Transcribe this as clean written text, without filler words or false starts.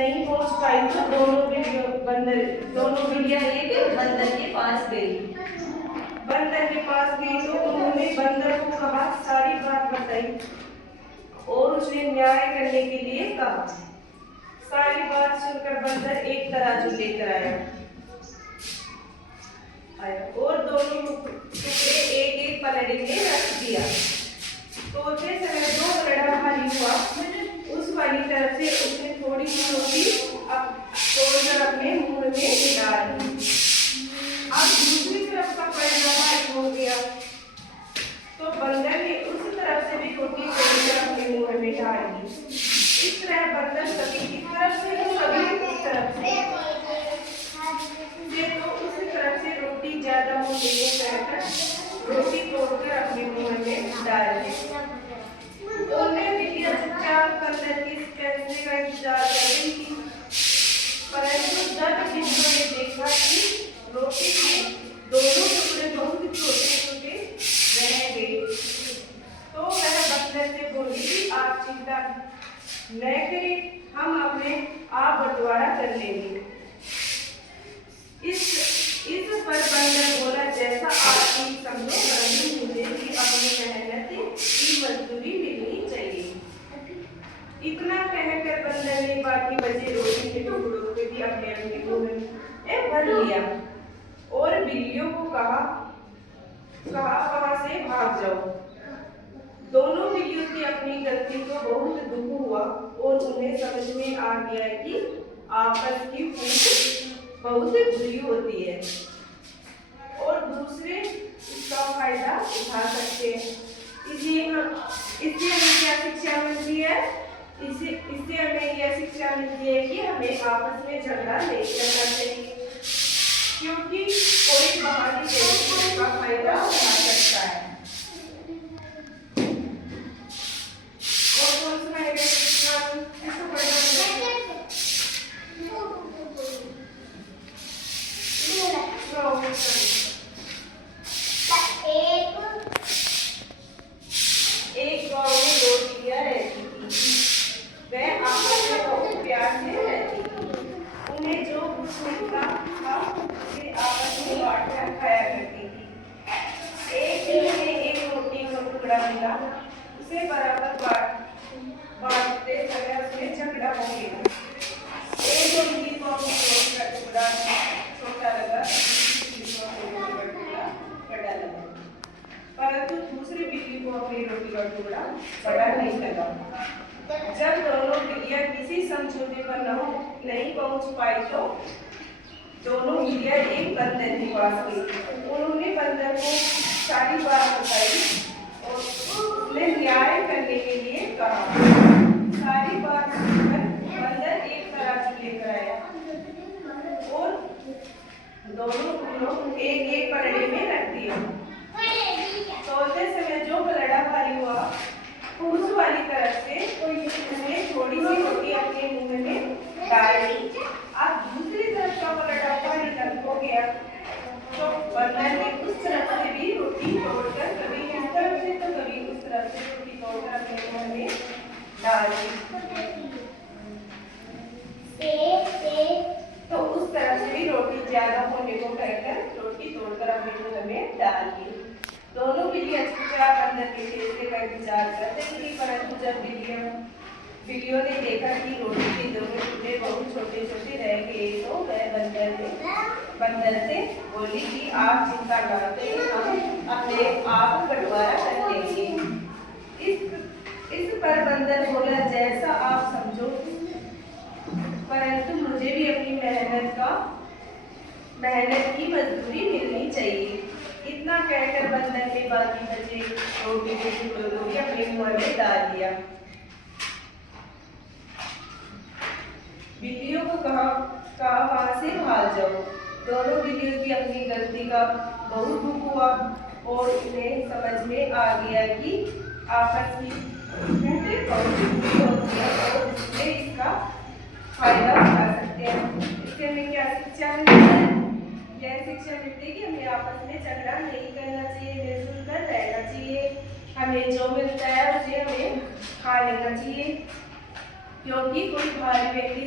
नहीं पहुंच पाई तो दोनों बिल्लियां एक बंदर के पास गई। बंदर के पास गई तो उन्होंने बंदर को कहा, सारी बात बताई और उसने न्याय करने के लिए कहा। सारी बात सुनकर बंदर एक तराजू लेकर आया और दोनों टुकड़े एक एक पलड़े में रख दिया। तोड़ते समय जो पलड़ा भारी हुआ उस वाली तरफ से उसने थोड़ी सी रोटी तोड़कर अपने मुंह में डाल दी। अब दूसरी तरफ का पलड़ा भारी हो गया तो बंदर ने उस तरफ से भी रोटी तोड़कर अपने मुंह में डाल दी। इस तरह बंदर कभी इस तरफ से तो कभी उस तरफ से तो उस तरफ से रोटी ज्यादा होने को कहकर रोटी तोड़कर अपने मुंह में डाल दी। दोनों बिल्लियां चुपचाप बंदर के फैसले का इंतजार कर रही थी, परंतु जब बिल्लियों ने देखा कि रोटी के दोनों टुकड़े बहुत छोटे छोटे रह गए तो वह बंदर से बोली कि आप चिंता न करें, हम अपने आप बंटवारा कर लेंगे। इस पर बंदर बोला, जैसा आप ठीक समझो, परंतु मुझे भी अपनी मेहनत की मजदूरी मिलनी चाहिए। इतना कहकर बंदर ने बाकी बचे रोटी के टुकड़ों को भी अपने अपने मुंह में भर लिया और बिल्लियों को कहा वहां से भाग जाओ। दोनों बिल्लियों की अपनी गलती को बहुत दुख हुआ और उन्हें समझ में आ गया कि आपस की फूट बहुत बुरी होती है और दूसरे इसका फायदा उठा सकते हैं। इससे हमें क्या शिक्षा मिलती है? इससे हमें यह शिक्षा मिलती है कि हमें आपस में झगड़ा नहीं करना चाहिए, क्योंकि कोई बाहरी व्यक्ति का फायदा उठा सकता है। एक गांव में दो बिल्लियां रहती थी। वह आपस में बहुत प्यार से रहती थी। उन्हें जो कुछ मिलता था उसे आपस में बांटकर खाया करती थी। एक बिल्ली ने एक रोटी का टुकड़ा मिला, उसे बराबर बांटते समय उसमें झगड़ा हो गया। एक बिल्ली को अपनी रोटी का टुकड़ा छोटा लगा, बड़ा लगा, परंतु दूसरी बिल्ली को अपनी रोटी का टुकड़ा बड़ा नहीं लगा। जब दोनों बिल्लियां किसी समझौते पर नहीं पहुंच पाई तो दोनों बिल्लियां एक बंदर के पास गई। उन्होंने बंदर को सारी बात बताई और उसने न्याय करने के लिए कहा। सारी बात सुनकर बंदर एक तराजू लेकर आया और दोनों टुकड़ों एक एक पलड़े में रख दिया। तोड़ते समय जो पलड़ा भारी हुआ उस वाली तरफ से उसने थोड़ी सी रोटी अपने मुंह में डाल दी। अब दूसरी तरफ का पलड़ा भारी हो गया तो बंदर ने उस तरफ से भी रोटी तोड़कर कभी इस तरफ से तो कभी उस तरफ से रोटी तोड़कर अपने मुंह में डाल दी। तो उस तरफ से भी रोटी ज्यादा होने को कहकर रोटी तोड़कर अपने मुंह में डाल दी। दोनों बिल्लियां चुपचाप बंदर के फैसले का इंतजार करते रही, परंतु जब बिल्लियों ने देखा कि रोटी के दोनों टुकड़े बहुत छोटे छोटे रह गए तो वह बंदर से बोली कि आप चिंता करते, हम अपने आप बंटवारा कर लेंगे। इस पर बंदर बोला, जैसा आप समझो, परंतु मुझे भी अपनी मेहनत की मजदूरी मिलनी चाहिए। इतना कहकर बंदर ने बाकी बचे रोटी के टुकड़ों को भी अपने मुंह में डाल दिया। बिल्लियों को कहा वहां से भाग जाओ। दोनों बिल्लियों की अपनी गलती का बहुत दुख हुआ और उन्हें समझ में आ गया कि आपस की फूटें बहुत बुरी होती है और इसलिए इसका फायदा उठा सकते हैं। इससे हमें क्या शिक्षा मिलती है? यह शिक्षा मिलती है कि हमें आपस में झगड़ा नहीं करना चाहिए, मिलजुल कर रहना चाहिए। हमें जो मिलता है उसे हमें खा लेना चाहिए, क्योंकि कोई बाहरी व्यक्ति